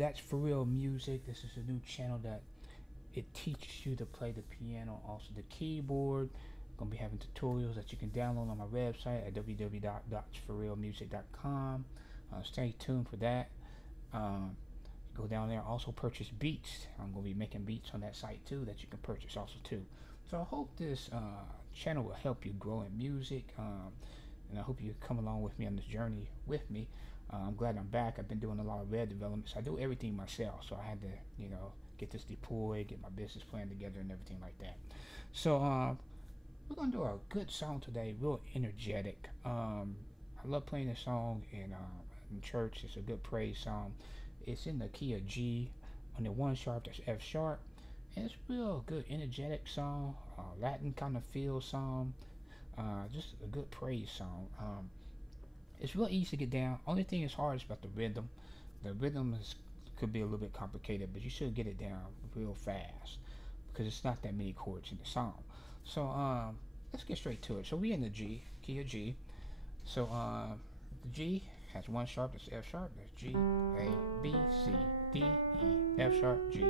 That's For Real Music. This is a new channel that it teaches you to play the piano, also the keyboard. I'm gonna be having tutorials that you can download on my website at www.forrealmusic.com. Stay tuned for that. Go down there. Also purchase beats. I'm gonna be making beats on that site too that you can purchase also too. So I hope this channel will help you grow in music, and I hope you come along with me on this journey with me. I'm glad I'm back. I've been doing a lot of web developments. I do everything myself, so I had to, get this deployed, get my business plan together, and everything like that. So we're gonna do a good song today, real energetic. I love playing this song in church. It's a good praise song. It's in the key of G on the 1 sharp. That's F sharp, and it's real good, energetic song, Latin kind of feel song. Just a good praise song. It's real easy to get down. Only thing is hard is about the rhythm. The rhythm could be a little bit complicated, but you should get it down real fast because it's not that many chords in the song. So let's get straight to it. So we in the G, key of G. So the G has 1 sharp. That's F sharp. That's G, A, B, C, D, E, F sharp, G.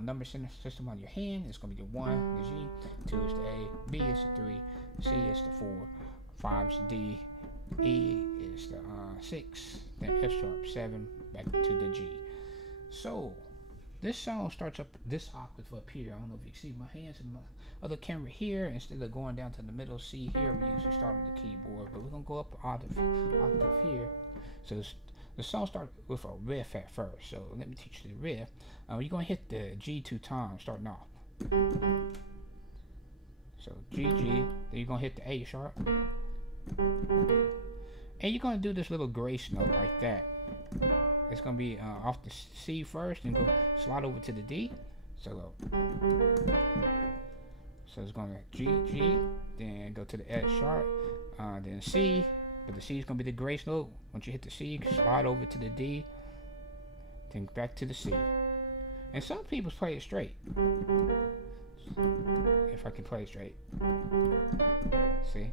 Number system on your hand is going to be the 1, the G, 2 is the A, B is the 3, C is the 4, 5 is the D, E is the 6, then F sharp 7, back to the G. So this song starts up this octave up here. I don't know if you can see my hands and my other camera here. Instead of going down to the middle C here, we usually start on the keyboard, but we're gonna go up octave here. So the song starts with a riff at first. So let me teach you the riff. You're gonna hit the G 2 times starting off. So G, then you're gonna hit the A sharp. And you're going to do this little grace note like that. It's going to be off the C first and go slide over to the D. So it's going to G, then go to the S sharp, then C. But the C is going to be the grace note. Once you hit the C, slide over to the D, then back to the C. And some people play it straight. If I can play it straight. See?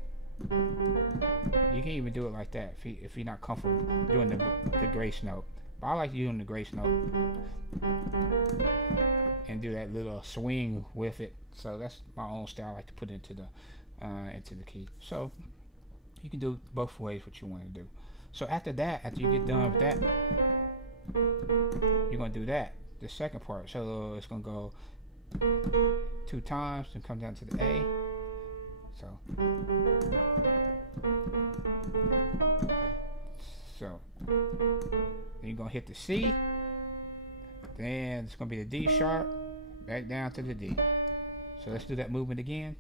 You can even do it like that if you're not comfortable doing the grace note. But I like doing the grace note and do that little swing with it. So that's my own style. I like to put into the key. So you can do both ways what you want to do. So after that, after you get done with that, you're gonna do that, the second part. So it's gonna go 2 times and come down to the A. So then you're gonna hit the C, then it's gonna be the D sharp, back down to the D. So let's do that movement again.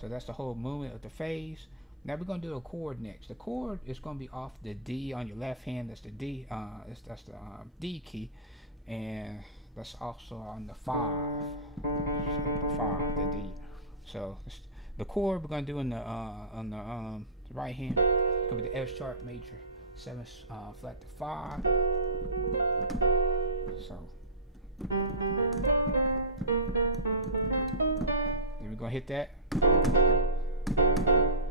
So that's the whole movement of the phase. Now we're gonna do a chord next. The chord is gonna be off the D on your left hand. That's the D. That's the D key, and that's also on the 5. So the 5, the D. So the chord we're gonna do on the right hand. It's gonna be the F sharp major 7 flat to 5. So then we're gonna hit that.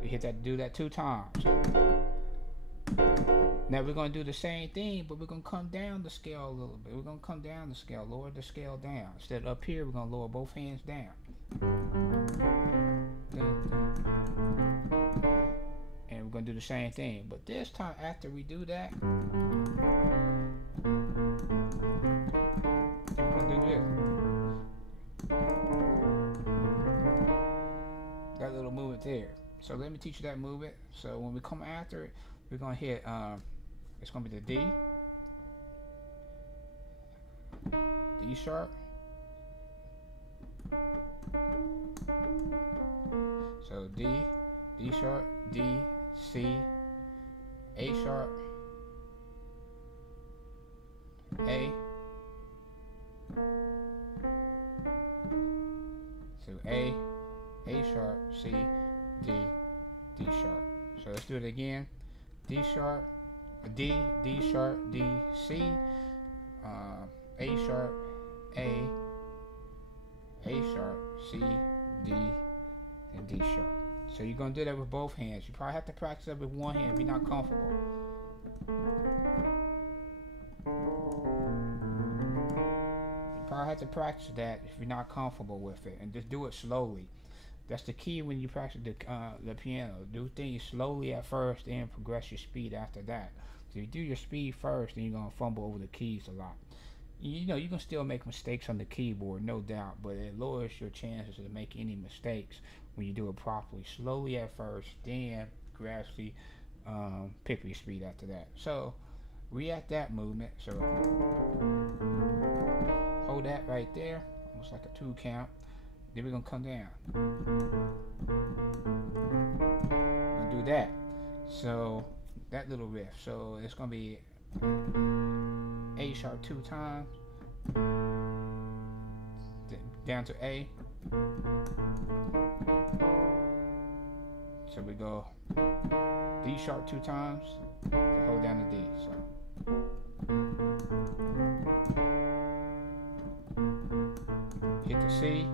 We hit that. Do that 2 times. Now we're going to do the same thing, but we're going to come down the scale a little bit. We're going to come down the scale, lower the scale down. Instead of up here, we're going to lower both hands down. And we're going to do the same thing. But this time, after we do that, we're going to do this. That little movement there. So let me teach you that movement. So when we come after it, we're going to hit, it's going to be the D, D sharp, so D, D sharp, D, C, A sharp, A, so A sharp, C, D, D sharp. So let's do it again. D sharp, D, D sharp, D, C, A sharp, A sharp, C, D, and D sharp. So you're going to do that with both hands. You probably have to practice that with one hand if you're not comfortable. You probably have to practice that if you're not comfortable with it, and just do it slowly. That's the key when you practice the piano. Do things slowly at first, and progress your speed after that. So if you do your speed first, then you're gonna fumble over the keys a lot. You know, you can still make mistakes on the keyboard, no doubt, but it lowers your chances of making any mistakes when you do it properly. Slowly at first, then gradually pick your speed after that. So we at that movement. So hold that right there, almost like a 2 count. Then we're gonna come down. We're gonna do that. So that little riff. So it's gonna be A sharp 2 times, down to A. So we go D sharp 2 times, to hold down the D. So hit the C,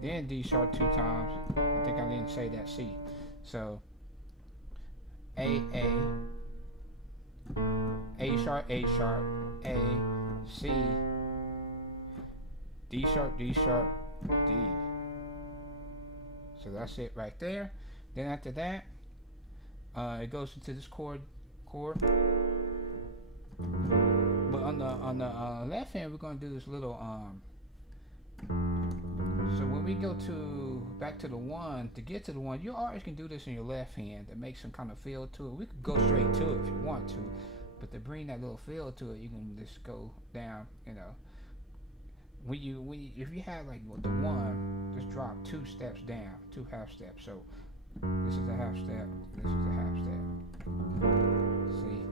then D sharp 2 times. I think I didn't say that C. So A sharp, A, C, D sharp, D. So that's it right there. Then after that, it goes into this chord. But on the left hand, we're gonna do this little So when we go back to the 1, to get to the 1, you always can do this in your left hand to make some kind of feel to it. We could go straight to it if you want to, but to bring that little feel to it, you can just go down. You know, if you have like the 1, just drop 2 steps down, 2 half steps. So this is a half step, this is a half step. See,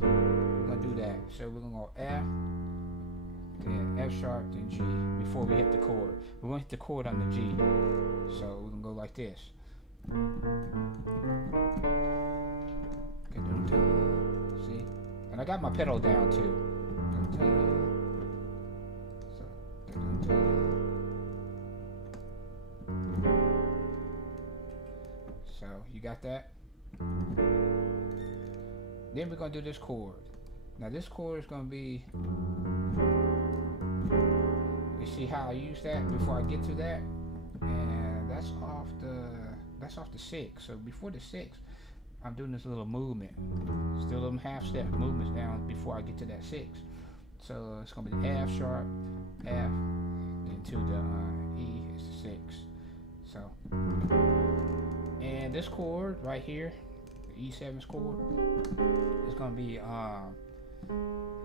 we're gonna do that. So we're gonna go F, then F sharp, then G, before we hit the chord. We're gonna hit the chord on the G. So we're gonna go like this. See? And I got my pedal down too. So you got that? Then we're gonna do this chord. Now this chord is gonna be, you see how I use that before I get to that? And that's off the 6. So before the 6, I'm doing this little movement. Still them half step movements down before I get to that 6. So it's gonna be F sharp, F, then to the E is the 6. So, and this chord right here, the E7's chord, is gonna be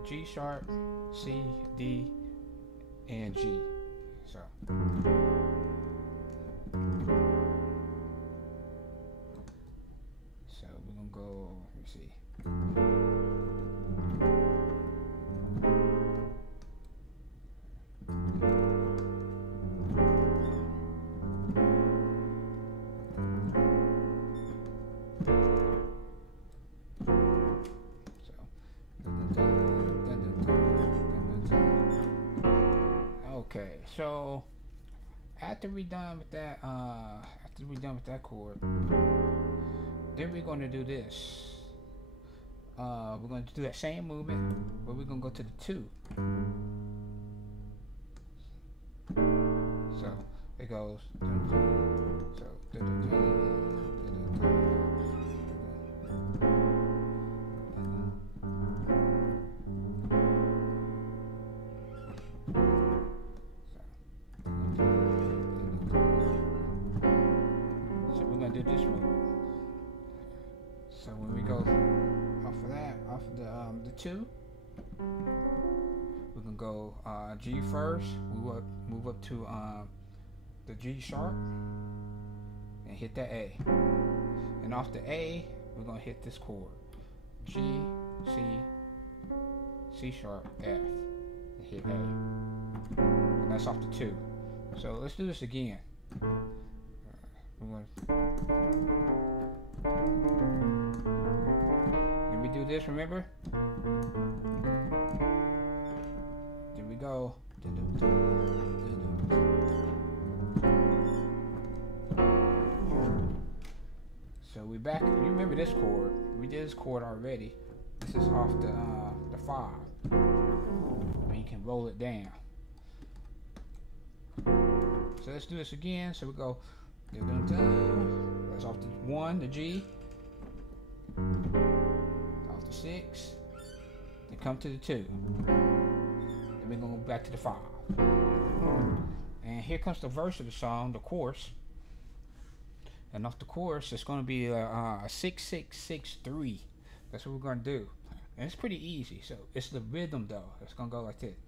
G sharp, C, D, and G. So we're gonna go, let me see. Okay, so after we're done with that, chord, then we're going to do this. We're going to do that same movement, but we're going to go to the 2. So it goes. Do this movement. So when we go off of the 2, we can go G first, move up to the G sharp, and hit that A. And off the A, we're gonna hit this chord, G, C, C sharp, F, and hit A. And that's off the 2. So let's do this again. Then we do this, remember? Then we go. So we back. You remember this chord? We did this chord already. This is off the 5. And you can roll it down. So let's do this again. So we go. Dun, dun, dun. That's off the 1, the G. Off the 6. Then come to the 2. Then we're gonna go back to the 5. And here comes the verse of the song, the chorus. And off the chorus, it's gonna be a 6-6-6-3. That's what we're gonna do. And it's pretty easy. So it's the rhythm though. It's gonna go like this.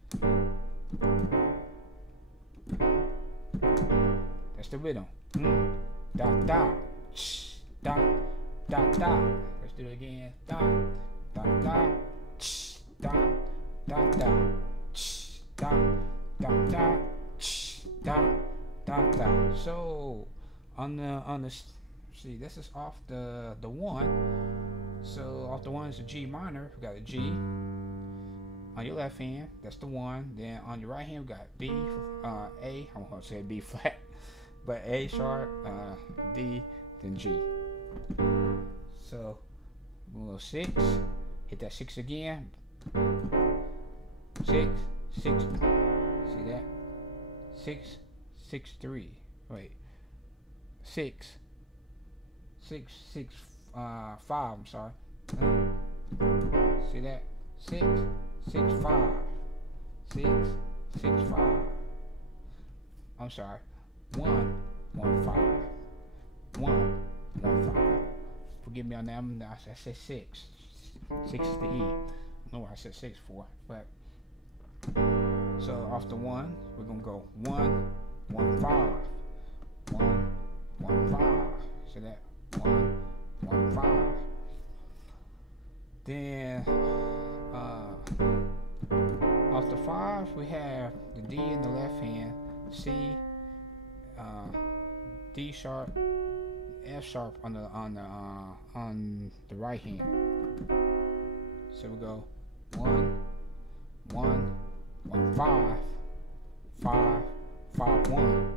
That's the rhythm. Da da, da da da. Let's do it again. Da da da, da da da, da da da, da da da. So on the see, this is off the 1. So off the 1 is a G minor. We got a G on your left hand. That's the 1. Then on your right hand we got B, A. I'm gonna say B flat, but A sharp, D, then G. So we'll go 6. Hit that 6 again. 6, 6. See that? 6, 6, 3. Wait. 6, 6, 6, 5. I'm sorry. See that? 6, 6, 5. 6, 6, 5. I'm sorry. 1, 1, 5. 1, 1, 5. Forgive me on that. I said 6. 6 is the E. I don't know why I said 6 for, but so off the 1, we're gonna go 1, 1, 5. 1, 1, 5. See that? 1, 1, 5. Then off the 5, we have the D in the left hand, C, D sharp, F sharp on the right hand. So we go 1, 1, 1, 5, 5, 5, 1,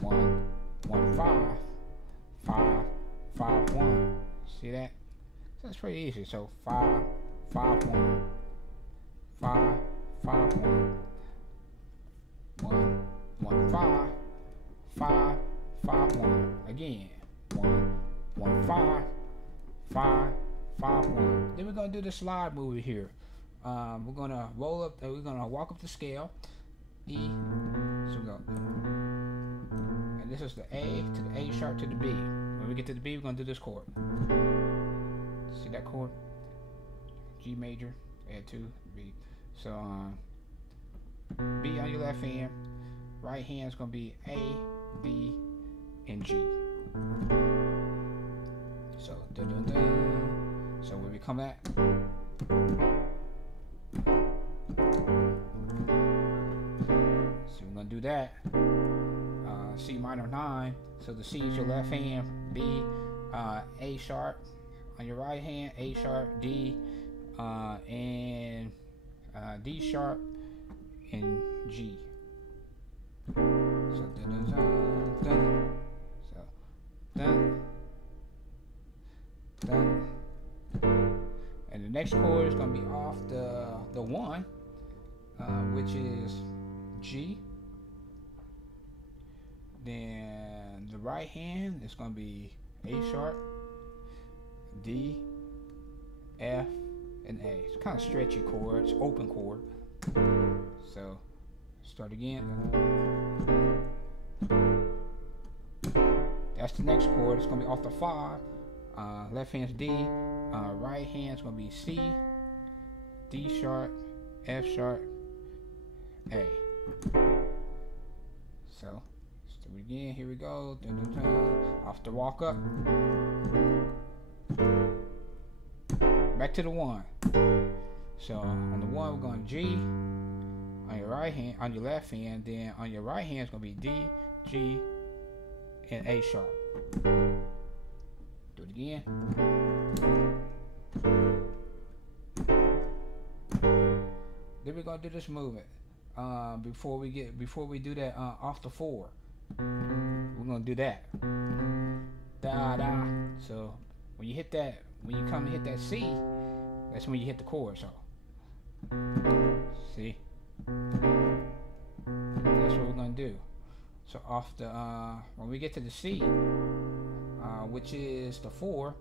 1, 1, 5, 5, 5, 1. See that? So it's pretty easy. So 5, 5, 1, 5, 5, 1, 1, 1, 5, 5, 5, 1. Again, 1, 1, 5, 5, 5, 1. Then we're gonna do the slide movie here. We're gonna roll up. We're gonna walk up the scale. E. So we go. And this is the A to the A sharp to the B. When we get to the B, we're gonna do this chord. See that chord? G major, add 2, B. So B on your left hand, right hand is gonna be A, B, and G. So dun, dun, dun. So when we come back, so we're gonna do that. C minor 9. So the C is your left hand, B, A sharp on your right hand, A sharp, D, and D sharp and G. So dun, dun, dun, dun. So dun, dun. And the next chord is gonna be off the 1, which is G. Then the right hand is gonna be A sharp, D, F, and A. It's kind of stretchy chord. It's open chord. So start again. That's the next chord. It's gonna be off the 5. Left hand's D. Right hand's gonna be C, D sharp, F sharp, A. So let's do it again. Here we go. Dun, dun, dun. Off the walk up. Back to the 1. So on the 1 we're going G on your right hand, on your left hand. Then on your right hand it's gonna be D, G, and A sharp. Do it again. Then we're gonna do this movement. Before we do that off the 4, we're gonna do that. Da da. So when you hit that, when you come and hit that C, That's when you hit the chord. So see, that's what we're gonna do. So off the when we get to the C, which is the 4,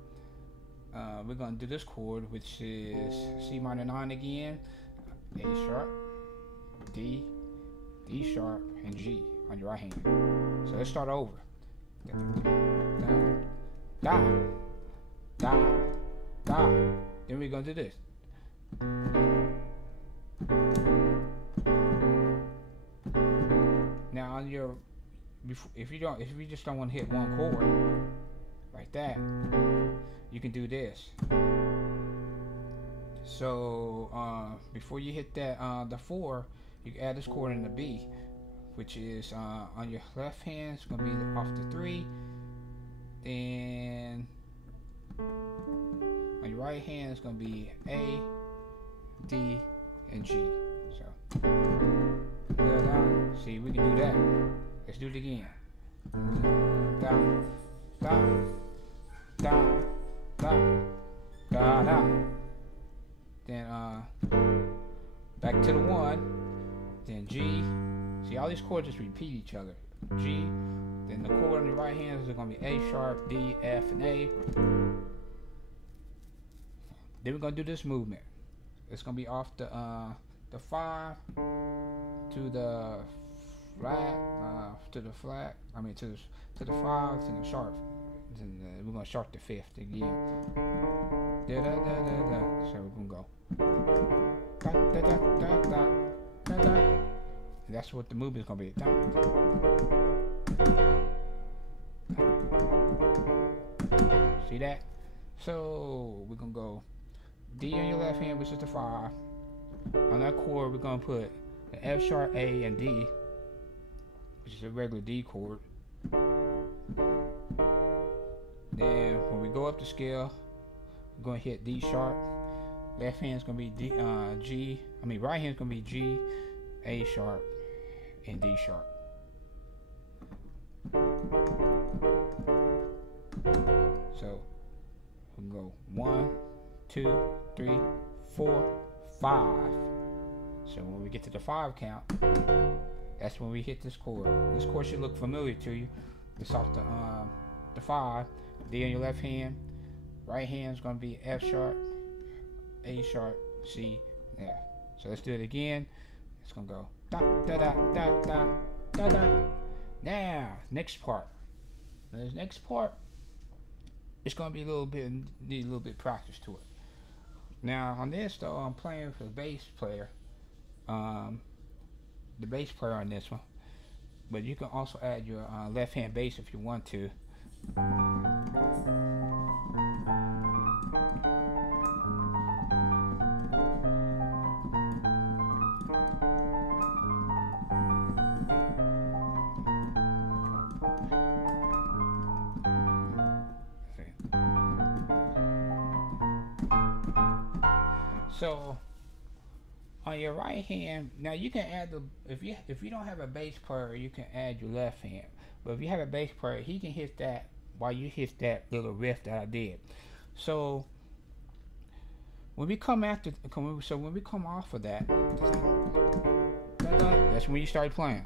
we're gonna do this chord, which is C minor 9 again, A sharp, D, D sharp, and G on your right hand. So let's start over. Da, da, da. Then we're gonna do this. Now on your, if you just don't want to hit one chord like that, you can do this. So before you hit that the 4, you can add this chord in the B, which is on your left hand it's gonna be off the 3, then on your right hand it's gonna be A, D, and G. So see, we can do that. Let's do it again. Da, da, da, da, da, da. Then back to the 1, then G. See, all these chords just repeat each other. G, then the chord on the right hand is going to be A sharp, D, F, and A. Then we're going to do this movement. It's going to be off the 5 to the flat, to the 5 to the sharp. Then we're going to sharp the 5th again. Da, da, da, da, da. So we're going to go. Da, da, da, da, da, da, da. That's what the movement is going to be. See that? So we're going to go D on your left hand, which is the 5. On that chord, we're going to put an F sharp, A, and D, which is a regular D chord. Then when we go up the scale, we're going to hit D sharp. Left hand's going to be right hand's going to be G, A sharp, and D sharp. So we can go 1, 2, 3, 4, 5. So when we get to the 5 count, that's when we hit this chord. This chord should look familiar to you. It's off the 5. D on your left hand. Right hand is going to be F sharp, A sharp, C, F. So let's do it again. It's going to go da da da da da da da. Now, next part. This next part, it's going to be need a little bit practice to it. Now on this though, I'm playing for the bass player. The bass player on this one. But you can also add your left hand bass if you want to. So on your right hand, now you can add if you don't have a bass player, you can add your left hand. But if you have a bass player, he can hit that while you hit that little riff that I did. So when we come off of that, that's when you start playing.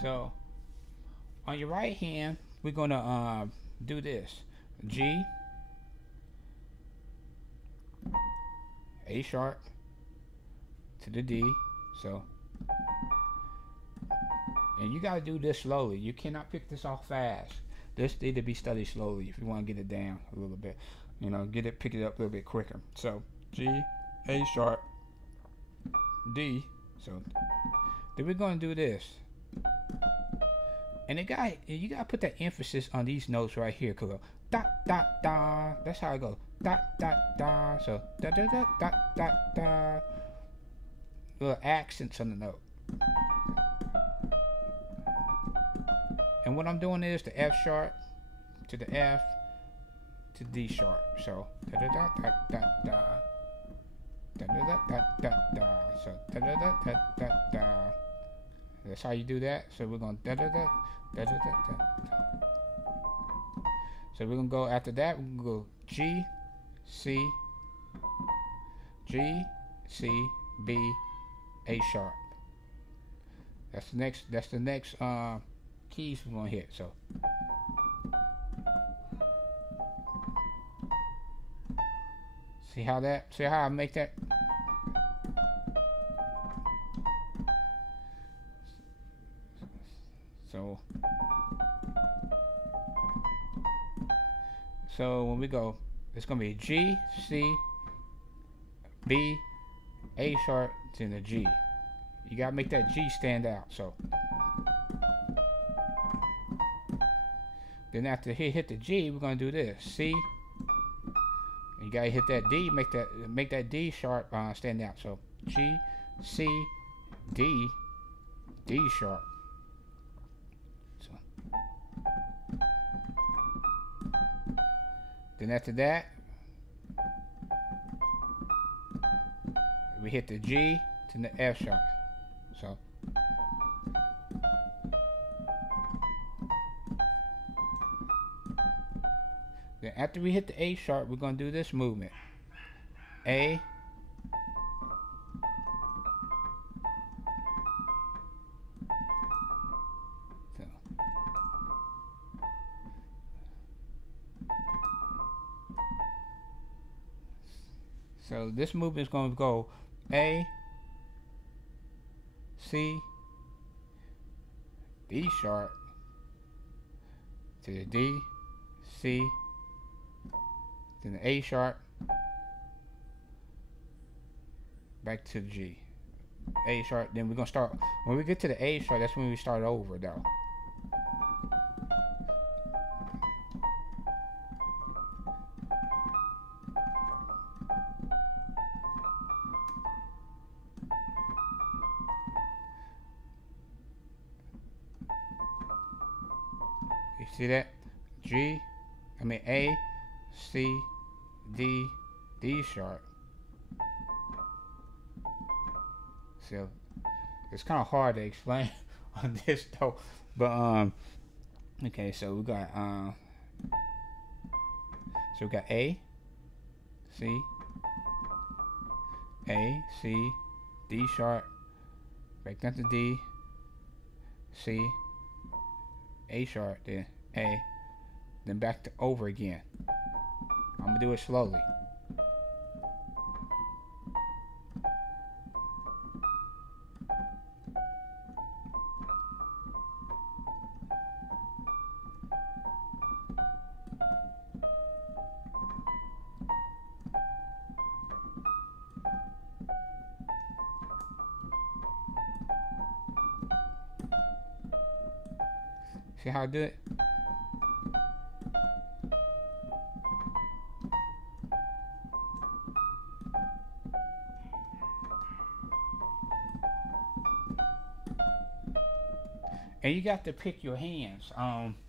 So on your right hand, we're gonna do this: G, A sharp to the D. So, and you gotta do this slowly. You cannot pick this off fast. This need to be studied slowly if you want to get it down a little bit. You know, pick it up a little bit quicker. So G, A sharp, D. So then we're gonna do this. And you gotta put that emphasis on these notes right here. Cause go da da da. That's how I go. Da da da. So da da da da da da. Little accents on the note. And what I'm doing is the F sharp to the F to D sharp. So da da da da da da Da da da da da da. So da da da da da da. That's how you do that. So we're gonna da da da da da da da. So we're gonna go after that. We're gonna go G, C, G, C, B, A sharp. That's the next. That's the next keys we're gonna hit. So. See how that? See how I make that? So when we go, it's gonna be G, C, B, A sharp, then the G. You gotta make that G stand out. So then after he hit the G, we're gonna do this. C. You gotta hit that D, make that D sharp stand out. So G, C, D, D sharp. So then after that, we hit the G to the F sharp. So then after we hit the A sharp, we're gonna do this movement. A, so this movement is going to go A, C, D sharp to the D, C, then the A sharp, back to the G, A sharp. Then we're gonna start when we get to the A sharp. That's when we start over though. You see that? A, C, D, D sharp. So it's kind of hard to explain on this though, but okay. So we got A, C, A, C, D sharp, back down to D, C, A sharp, then A, then back to over again. I'm gonna do it slowly. See how I do it? And you got to pick your hands,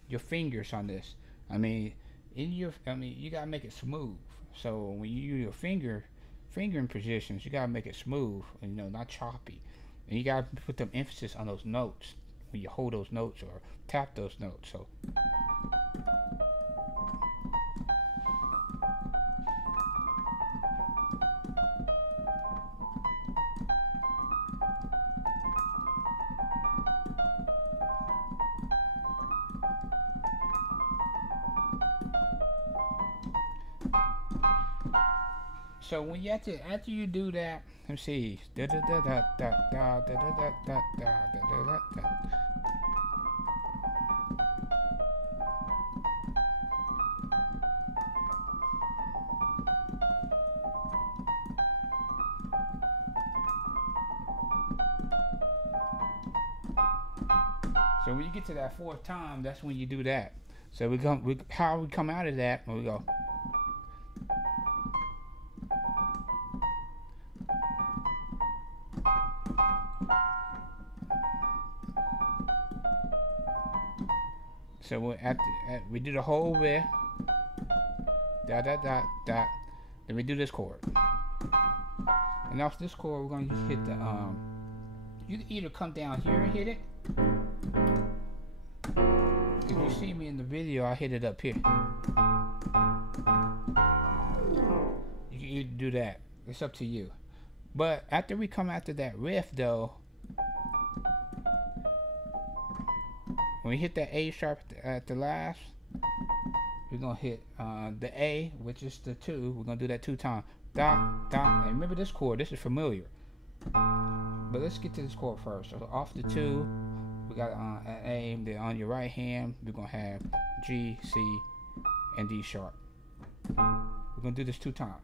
your fingers on this. I mean, you gotta make it smooth. So when you use your fingering positions, you gotta make it smooth, and not choppy. And you gotta put them emphasis on those notes when you hold those notes or tap those notes. So. So when you after you do that, let's see. Da da da da da da da da da da da da da. So when you get to that fourth time, that's when you do that. So how we come out of that when we go. So we do the whole way, da da da da. Then we do this chord. And off this chord, we're going to hit the you can either come down here and hit it. If you see me in the video, I hit it up here. You can either do that. It's up to you. But after we come after that riff though, when we hit that A sharp at the last, we're gonna hit the A, which is the 2. We're gonna do that 2 times. Dot, dot. And remember this chord, this is familiar. But let's get to this chord first. So off the 2, we got an A. Then on your right hand, we're gonna have G, C, and D sharp. We're gonna do this 2 times.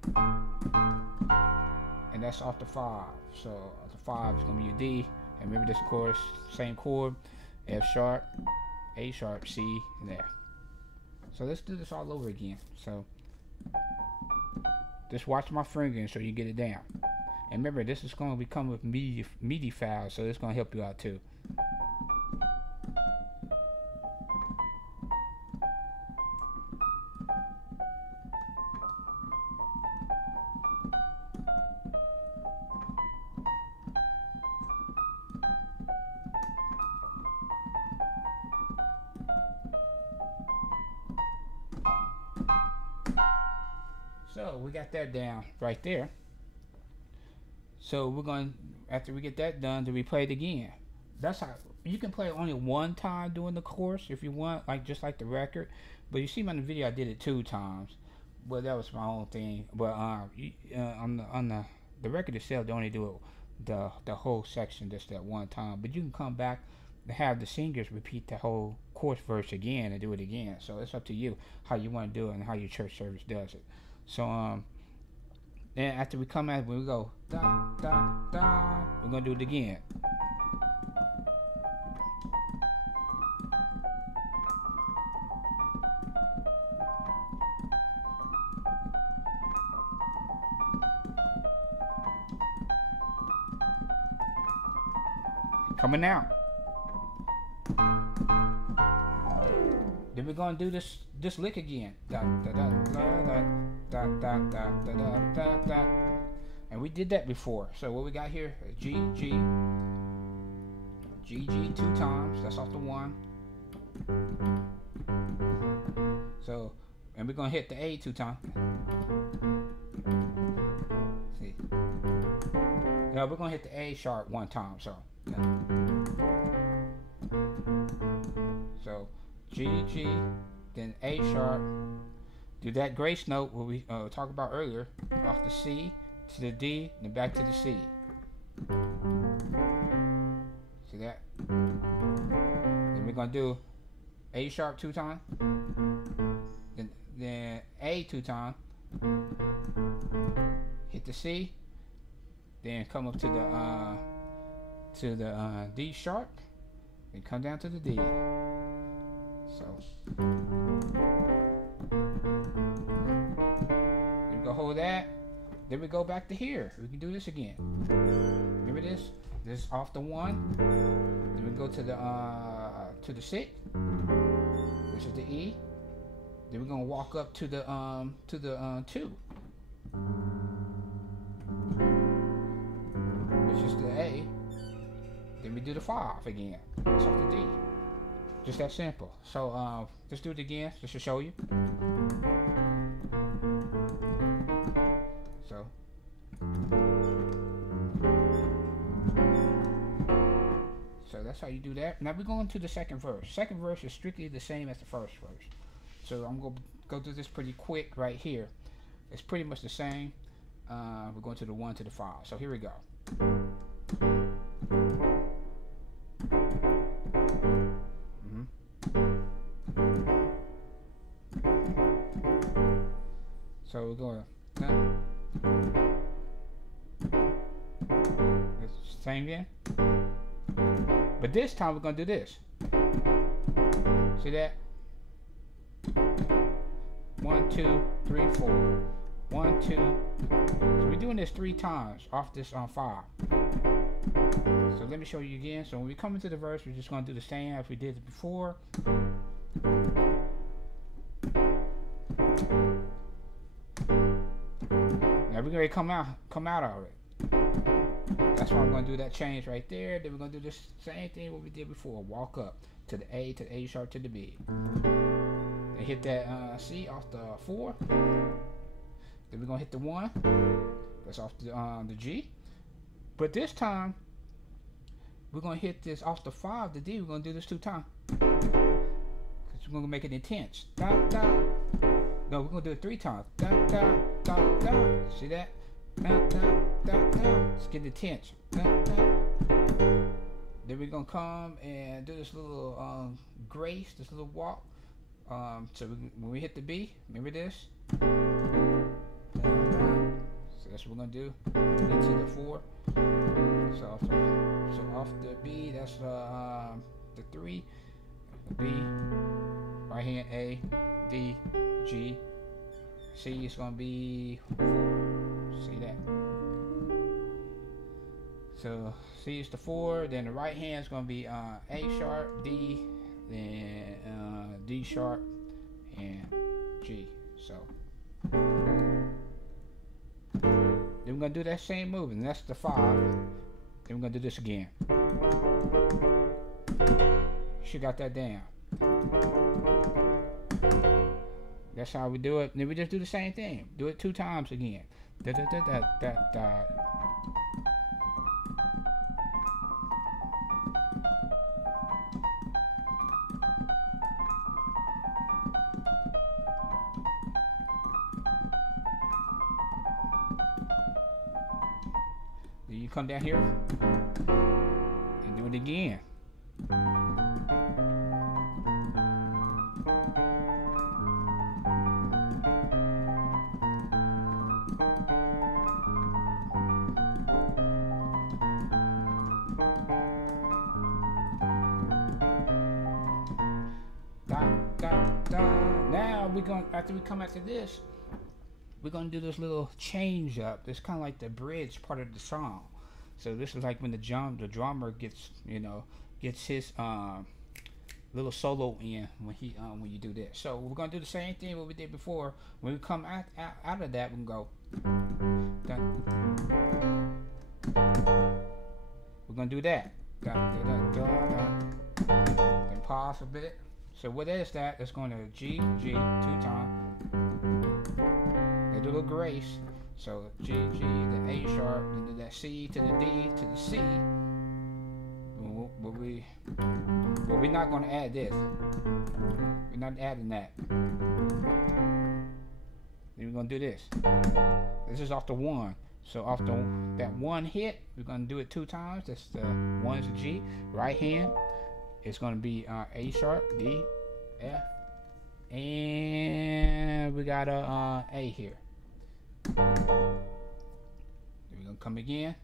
And that's off the 5. So the 5 is gonna be your D. And remember this chord, same chord. F sharp, A sharp, C, there. So let's do this all over again. So just watch my finger so you get it down. And remember, this is going to become with MIDI files, so it's going to help you out too. So we got that down right there. So we're going, after we get that done, to replay it again. That's how you can play it only 1 time during the course if you want, like just like the record. But you see me in the video, I did it 2 times. Well, that was my own thing. But on the record itself, they only do it the whole section just that 1 time. But you can come back and have the singers repeat the whole chorus verse again and do it again. So it's up to you how you want to do it and how your church service does it. So then after we come out, when we go da da da, we're gonna do it again. Coming out. Then we're gonna do this lick again. Da da da da da da da da da da da. And we did that before. So what we got here? G G G G 2 times. That's off the 1. So, and we're gonna hit the A 2 times. See. Now we're gonna hit the A sharp 1 time. So. So G, G, then A sharp, do that grace note what we talked about earlier, off the C to the D, then back to the C. See that? Then we're gonna do A sharp 2 times, then A 2 times, hit the C, then come up to the D sharp, then come down to the D. So we go hold that. Then we go back to here. We can do this again. Remember this? This is off the 1. Then we go to the 6, which is the E. Then we're gonna walk up to the 2, which is the A. Then we do the 5 again. It's off the D. Just that simple. So let's do it again just to show you. So that's how you do that. Now we're going to the second verse. Second verse is strictly the same as the first verse. So I'm gonna go through this pretty quick right here. It's pretty much the same. We're going to the 1 to the 5. So here we go. So we're going same again, but this time we're gonna do this. See that? 1, 2, 3, 4. 1, 2. So we're doing this 3 times off this on 5. So let me show you again. So when we come into the verse, we're just gonna do the same as we did it before. Now we're gonna come out of it. That's why I'm going to do that change right there. Then we're going to do the same thing what we did before. Walk up to the A, to the A sharp, to the B. And hit that C off the 4. Then we're going to hit the 1. That's off the G. But this time, we're going to hit this off the 5, the D. We're going to do this 2 times. Because we're going to make it intense. Da, da. No, we're going to do it 3 times. Da, da, da, da. See that? Da, da, da, da. Let's get intense. Da, da. Then we're going to come and do this little grace, this little walk. So when we hit the B, remember this? Da, da. So that's what we're going to do. Into the 4. So off the B, that's the 3, B, right hand A, D, G, C is gonna be 4. See that? So C is the 4. Then the right hand is gonna be A sharp, D, then D sharp, and G. So then we're gonna do that same move, and that's the 5. Then we're gonna do this again. You got that down. That's how we do it. And then we just do the same thing. Do it 2 times again. Da da da da da da. Then you come down here and do it again. Now we're going, after we come after this, we're going to do this little change up. It's kind of like the bridge part of the song. So this is like when the drummer gets, you know, gets his little solo in when you do this. So we're gonna do the same thing what we did before. When we come out of that, we can go. We're gonna do that. Then pause a bit. So what is that? It's going to G, G 2 times. They do a little grace. So G, G, the A sharp, then that C to the D to the C. But we're not going to add this. We're not adding that. Then we're going to do this. This is off the 1. So off that 1 hit, we're going to do it 2 times. That's the 1 is a G. Right hand. It's going to be A sharp, D, F, and we got a A here. Then we're going to come again.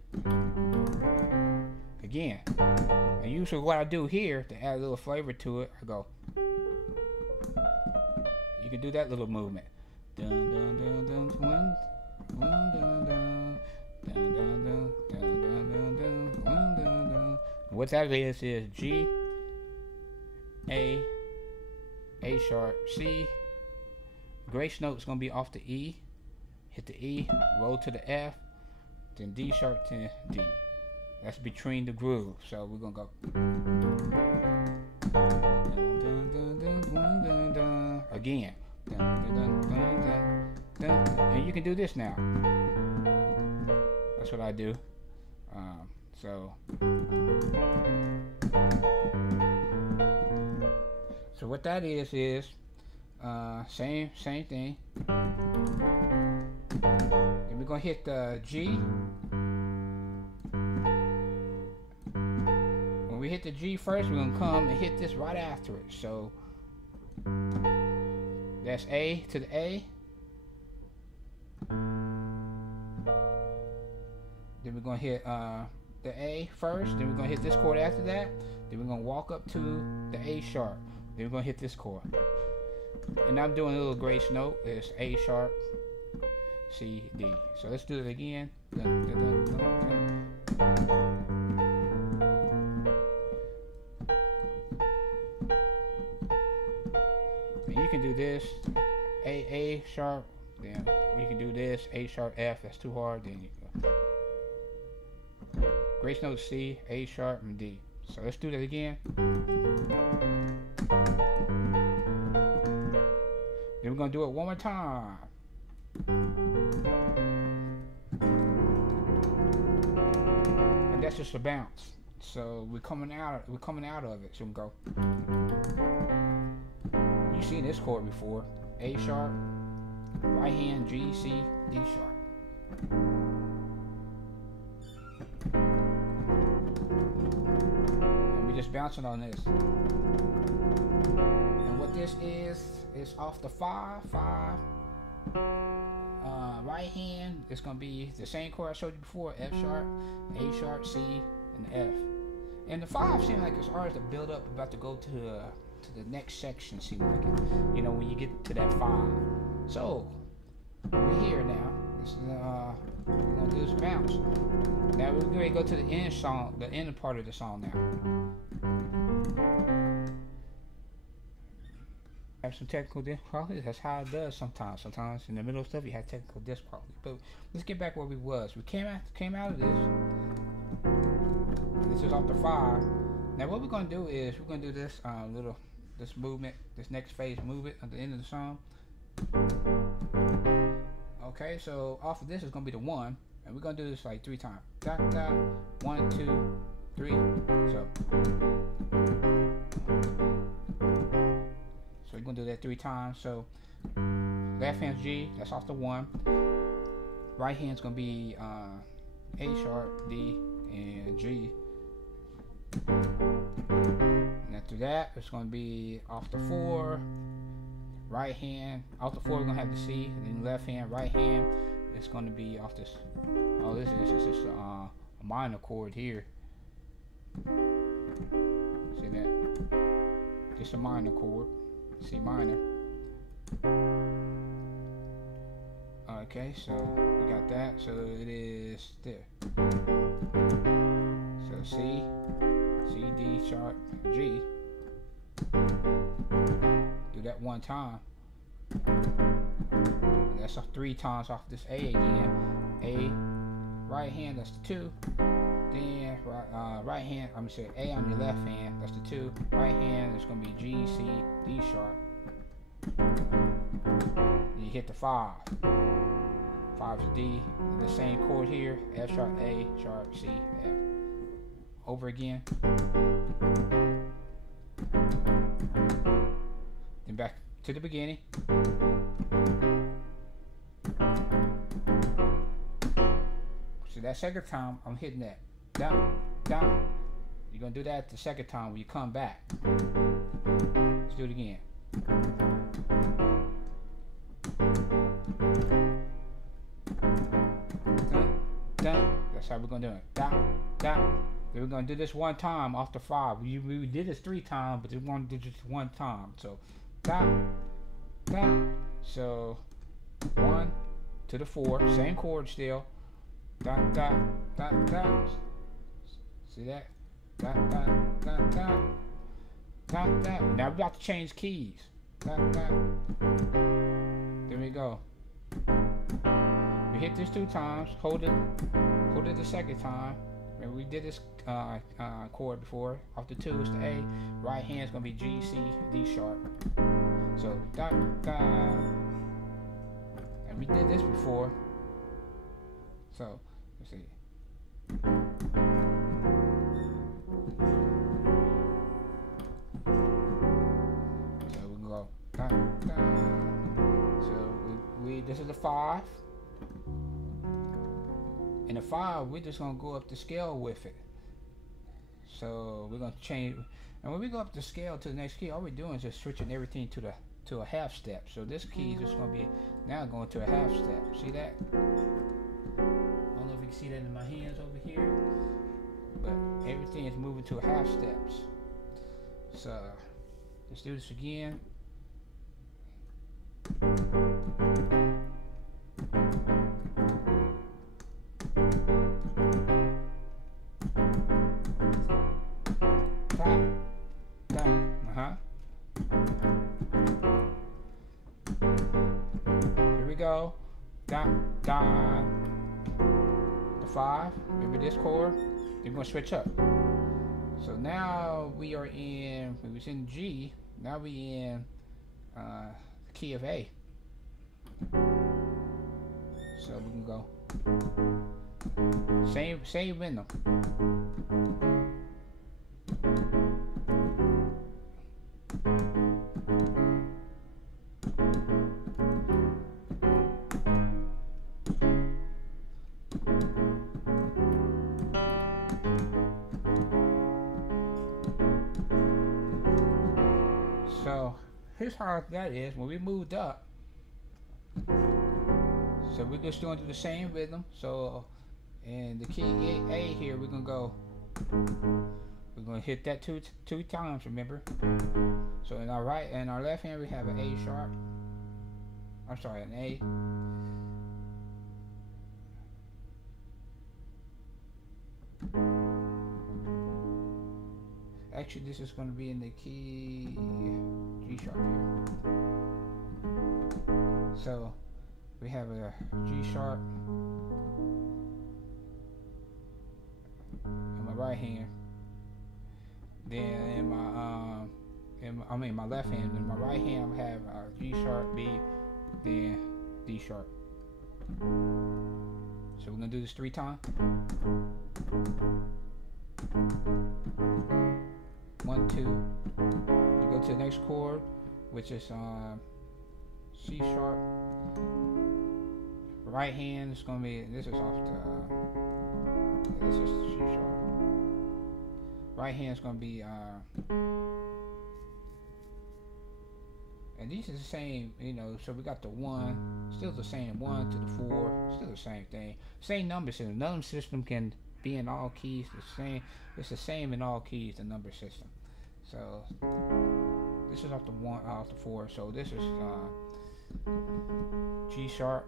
And usually what I do here to add a little flavor to it, I go. You can do that little movement. Dun, dun, dun, dun, dun, dun, dun, dun. Dun, dun, dun, dun, dun, dun, dun, dun, dun. What that is G, A sharp, C. Grace note is going to be off the E. Hit the E, roll to the F, then D sharp to D. That's between the grooves. So we're going to go. Dun, dun, dun, dun, dun, dun, dun. Again. Dun, dun, dun, dun, dun, dun. And you can do this now. That's what I do. So what that is same thing. And we're gonna hit the G. When we hit the G first, we're gonna come and hit this right after it. So that's A to the A. Then we're gonna hit the A first, then we're gonna hit this chord after that, then we're gonna walk up to the A sharp, then we're gonna hit this chord. And I'm doing a little grace note. It's A sharp, C, D. So let's do it again. Dun, dun, dun, dun, dun. And you can do this, A sharp, then you can do this, A sharp, F, that's too hard, then you go. Grace note C, A sharp, and D. So let's do that again. Then we're gonna do it one more time. And that's just a bounce. So we're coming out of it. So we go. You've seen this chord before. A sharp, right hand, G, C, D sharp. And we're just bouncing on this. And what this is off the 5, right hand. It's gonna be the same chord I showed you before: F sharp, A sharp, C, and F. And the 5 seems like it's always to build up, about to go to the next section. Seems like it, you know, when you get to that 5. So we're here now. This is we're gonna do this bounce. Now we're going to go to the end song, the end part of the song now. Have some technical difficulties. That's how it does sometimes. Sometimes in the middle of stuff you have technical difficulties. But let's get back where we was. We came out of this. This is off the 5. Now what we're gonna do is we're gonna do this this movement, this next phase movement at the end of the song. Okay, so off of this is gonna be the 1, and we're gonna do this like 3 times. Da da, 1, 2, 3. So we're gonna do that 3 times. So left hand's G, that's off the 1. Right hand's gonna be A sharp, D, and G. And after that, it's gonna be off the 4. Right hand, off the 4 we're gonna have the C, and then left hand, right hand, it's gonna be off this. Oh, this is just a minor chord here. See that? Just a minor chord. C minor. Okay, so we got that. So it is there. So C, D sharp, G. Do that 1 time. And that's 3 times off this A again. A, right hand, that's the 2. Then right hand, I'm gonna say A on your left hand, that's the 2. Right hand is gonna be G, C, D sharp. You hit the 5. 5 is D. And the same chord here, F sharp, A sharp, C, F. Over again. Then back to the beginning. So that second time, I'm hitting that. Down, down. You're gonna do that the second time when you come back. Let's do it again. Dun, dun. That's how we're gonna do it. Down, down. Then we're gonna do this 1 time off the 5. We did this 3 times, but we want to do just 1 time. So down, down. So 1 to the 4, same chord still. Dun, dun, dun, dun. See that? Dun, dun, dun, dun. Dun, dun. Now we're about to change keys. Dun, dun. There we go. We hit this 2 times. Hold it the second time. Remember we did this chord before. Off the 2 is the A. Right hand's gonna be G, C, D sharp. So dun, dun. And we did this before. So let's see. So we can go dun, dun. So we this is the 5. And the 5, we're just gonna go up the scale with it. So we're gonna change, and when we go up the scale to the next key, all we're doing is just switching everything to a half step. So this key is just gonna be now going to a half step. See that? I don't know if you can see that in my hands over here, but everything is moving to a half steps. So let's do this again. Here we go. Dun, dun. The 5. Remember this chord? Then we're gonna switch up. So now we was in G. Now we in the key of A. So we can go same rhythm. So here's how that is when we moved up. So we're just going to do the same rhythm. So in the key A here, we're gonna hit that two times. Remember. So in our left hand, we have an A sharp. I'm sorry, an A. Actually, this is going to be in the key G sharp here. So we have a G sharp in my right hand. Then in my left hand. In my right hand, I have a G sharp, B, then D sharp. So we're gonna do this 3 times. 1, 2. You go to the next chord, which is C sharp. Right hand is gonna be. This is off the. This is C sharp. Right hand is gonna be. And these are the same, you know. So we got the 1, still the same 1 to the 4, still the same thing. Same number system. Number system can be in all keys. The same. It's the same in all keys. The number system. So this is off the 1, off the 4. So this is G sharp,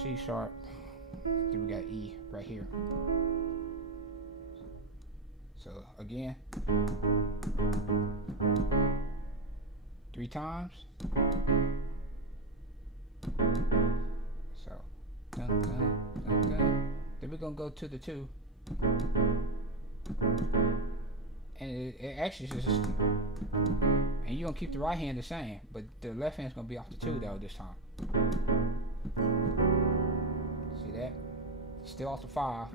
C sharp. Then we got E right here. So again, 3 times. So dun, dun, dun, dun. Then we're gonna go to the 2. And it actually is just, and you're gonna keep the right hand the same, but the left hand's gonna be off the 2 though this time. See that? Still off the 5.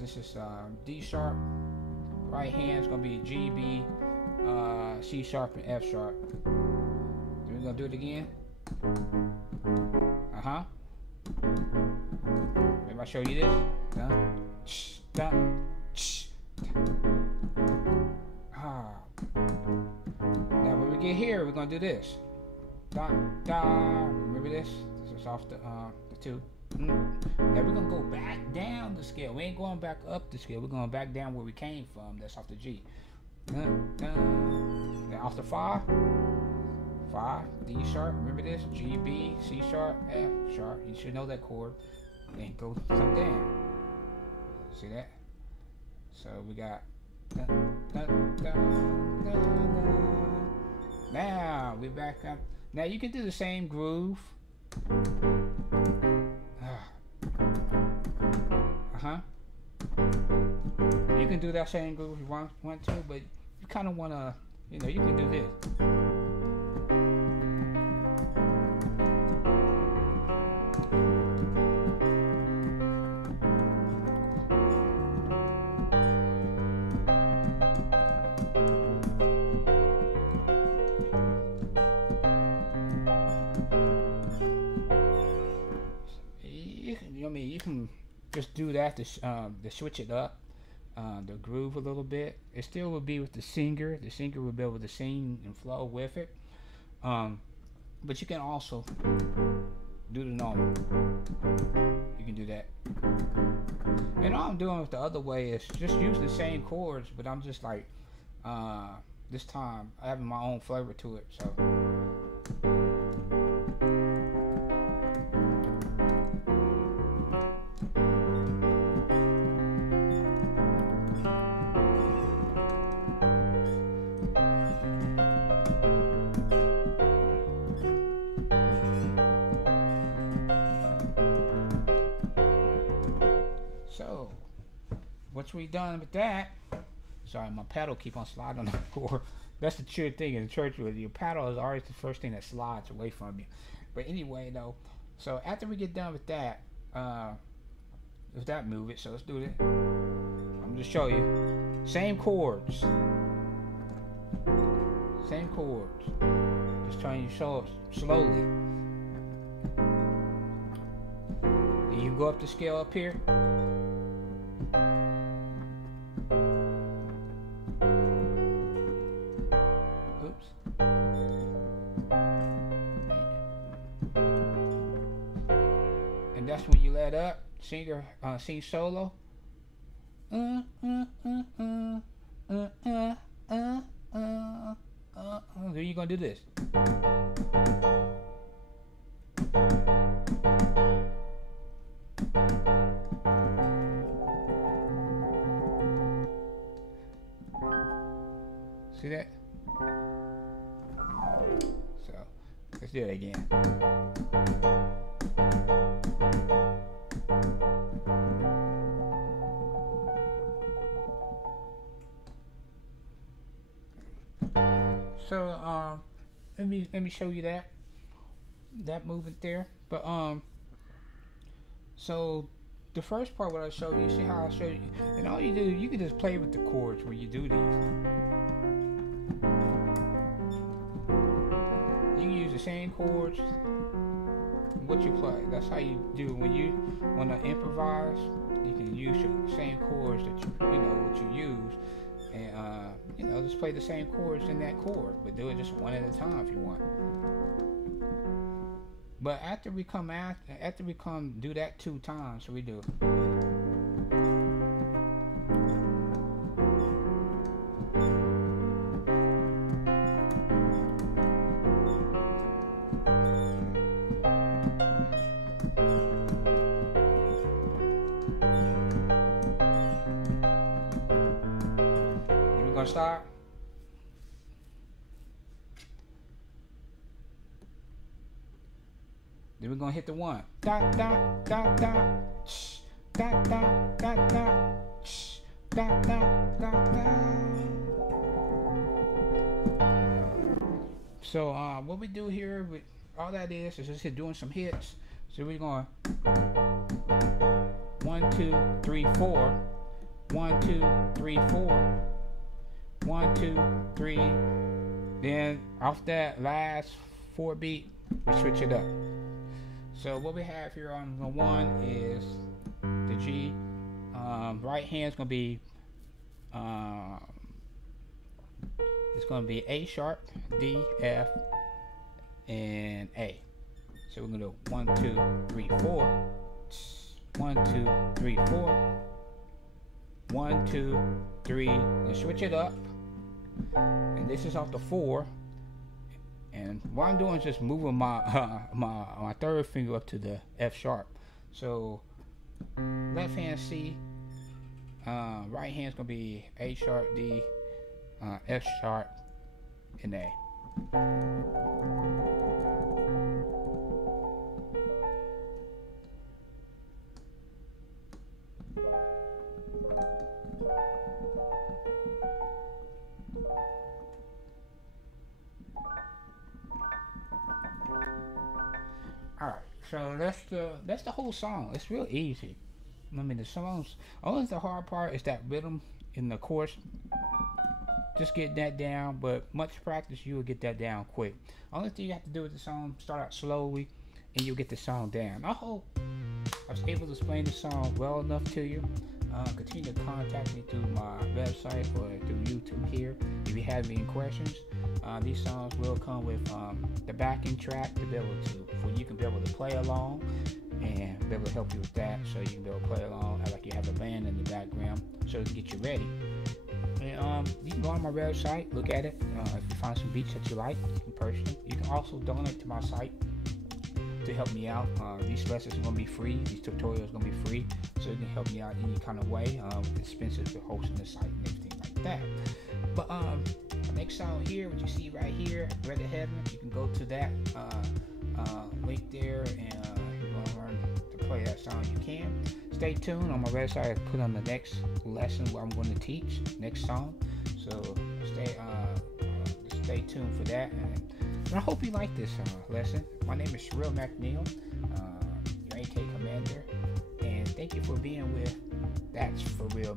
This is D sharp. Right hand's gonna be G, B, C sharp, and F sharp. Then we're gonna do it again. Maybe I show you this. Dun, ch, dun, ch. Now when we get here, we're gonna do this. Da, da. Remember this? This is off the 2. Now we're gonna go back down the scale. We ain't going back up the scale. We're going back down where we came from. That's off the G. Dun, dun. Then off the 5. 5, D sharp. Remember this? G, B, C sharp, F sharp. You should know that chord. Then go come down. See that? So we got. Dun, dun, dun, dun, dun. Now we back up. Now you can do the same groove. You can do that same groove if you want to, but you kind of want to, you know, you can do this. You can just do that to switch it up, the groove a little bit. It still would be with the singer. The singer would be able to sing and flow with it. But you can also do the normal. You can do that. And all I'm doing with the other way is just use the same chords, but I'm just like, this time having my own flavor to it. So. once we're done with that, sorry, my paddle keep on sliding on the floor. That's the true thing in church with your paddle is always the first thing that slides away from you. But anyway, though, so after we get done with that move it. So let's do it. I'm just show you. Same chords. Same chords. Just trying to show it slowly. Then you go up the scale up here. Oops. And that's when you let up. Sing solo. Then you're gonna do this. See that? So let's do it again. So let me show you that movement there. But so the first part what I show you, see how I show you, and all you do, you can just play with the chords when you do these. You can use the same chords what you play. That's how you do when you want to improvise. You can use the same chords that you know what you use. And just play the same chords in that chord, but do it just one at a time if you want. But after we do that 2 times, so we do. Start. Then we're gonna hit the 1. Da da da da. Da da da da. Da da da da. So what we do here with all that is just doing some hits. So we're going 1 2 3 4. 1 2 3 4. 1 2 3. Then off that last 4 beat, we switch it up. So what we have here on the 1 is the G. Right hand's gonna be it's gonna be A sharp, D, F, and A. So we're gonna do 1 2 3 4. 1 2 3 4. 1 2 3. And switch it up. And this is off the 4, and what I'm doing is just moving my my third finger up to the F sharp. So left hand C, right hand's gonna be A sharp, D, F sharp, and A. Alright, so that's the whole song. It's real easy. I mean, the songs, only the hard part is that rhythm in the chorus. Just get that down, but much practice you will get that down quick. Only thing you have to do with the song, start out slowly and you'll get the song down. I hope I was able to explain the song well enough to you. Continue to contact me through my website or through YouTube here if you have any questions. These songs will come with the backing track to be able to, for you can be able to play along and be able to help you with that, so you can be able to play along like you have a band in the background, so it can get you ready. And you can go on my website, look at it. If you find some beats that you like, you can purchase them. You can also donate to my site to help me out. These lessons are going to be free. These tutorials are going to be free, so it can help me out any kind of way. Expenses for hosting the site and everything like that. But the next song here, what you see right here, Bread of Heaven, you can go to that link there, and you're going to learn the play that song, you can. Stay tuned on my website. I put on the next lesson where I'm going to teach next song. So stay tuned for that. And I hope you like this lesson. My name is Sherrill McNeil, your AK Commander, and thank you for being with That's For Real.